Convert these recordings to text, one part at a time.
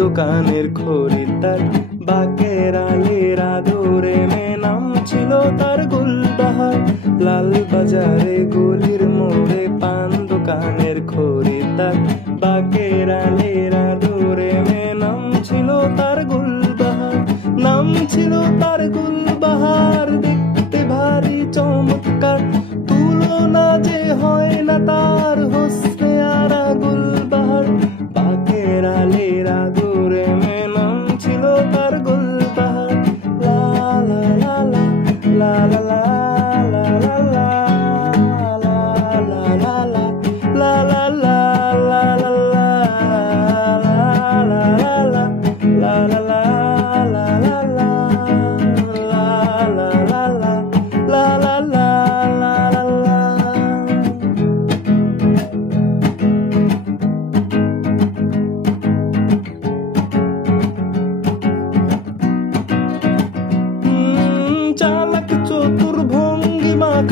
দোকানের খরিদ্দার বাকের আলীর আদরে মেয়ে নাম ছিল তার গুলবাহার। লাল বাজারে গলির মোড়ে পান দোকানের খরিদ্দার বাকের আলীর আদরে মেয়ে নাম ছিল তার গুলবাহার। নাম ছিল তার গুলবাহার, দেখতে ভারী চমৎকার, তুলনা যে হয় না তার হোসনে আরা গুলবাহার। বাকের আলীর আদরে মেয়ে নাম ছিল তার গুলবাহার। লা লা লা লা লা লা লা লা লা লা লা লা লা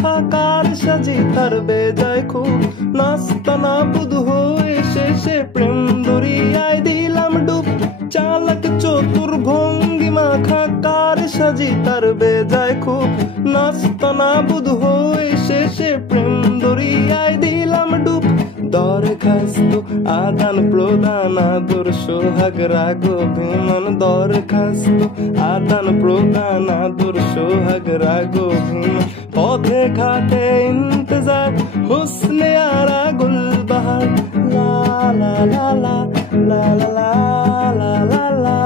খাকার সাজি তার বেজায় খুব নাস্তানা বুধ হয়ে শেষে প্রেম দরিয়ায় দিলাম ডুব। চালাক চতুর ভঙ্গিমা খাকার সাজি তার বেজায় খুব নাস্তানা বুধ হয়ে শেষে প্রেম দরিয়ায় দিলাম ডুব। দরখাস্ত আদান প্রদান আদর সোহাগ রাগ অভিমান, দরখাস্ত আদান প্রদান আদর সোহাগ রাগ অভিমান, পথে ঘাটে ইন্তজার হোসনে আরা গুলবাহার। লা লা লা লা লা লা লা লা লা